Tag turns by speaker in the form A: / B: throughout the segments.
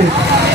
A: Woo!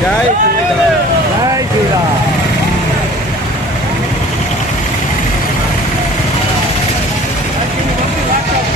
B: Guys,